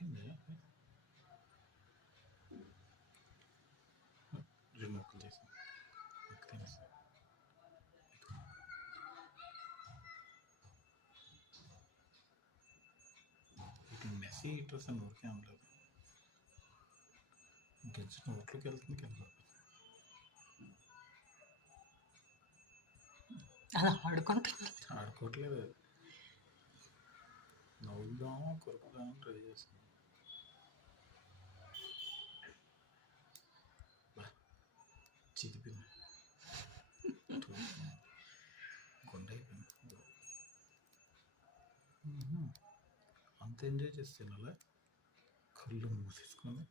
ఎక్కింది 2 ముక్కలు చేసి తినేసి ఇటు మెస్సీ డ్రెస్ అని ఊరికే ఉండలేదు. ఇంకెచ్చి నోట్లోకి వెళ్తుంది కింద అది ఆడుకోవట్లేదు. నవ్వుదాం కొరుకుదాం ట్రై చేస్తుంది. చిదిపింది కొండ అయిపోయింది. అంత ఎంజాయ్ చేస్తే అలా కళ్ళు మూసేసుకొని